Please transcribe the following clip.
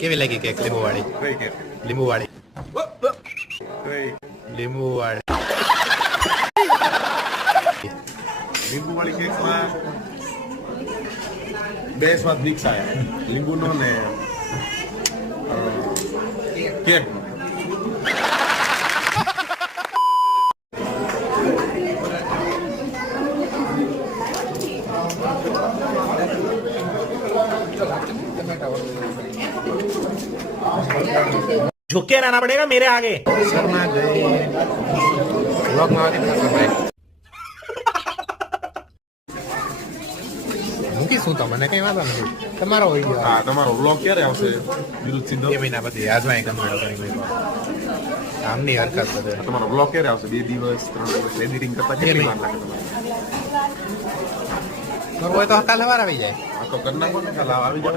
કેવી લાગી કેક લીંબુ વાળી? કઈ કેક? લીંબુ વાળી. કઈ લીંબુ વાળી. લીંબુ વાળી કેકમાં બે સ્વાદ મિક્સ આવ્યા, લીંબુનો ને કેક. झुक के रहना पड़ेगा मेरे आगे। શર્મા ગઈ. બ્લોગમાં આવતી બધા શર્માય. મૂકીશું તો મને કઈ વાંધો નથી. તમારો હોય ગયો. હા, તમારો વ્લોગ ક્યારે આવશે વિરુદ્ધ સિંધો? 2 મહિના પછી આજમાં એક ગંભીરો કરી ગયો. આમની હરકત બધે. તમારો વ્લોગ ક્યારે આવશે? 2 દિવસ 3 દિવસ એડિટિંગ કરતા કેટલી વાર લાગે તમારે? કરવું હોય તો કાલે વાર આવી જાય. આ તો કરી નાખો ને, કાલે આવી જાવ.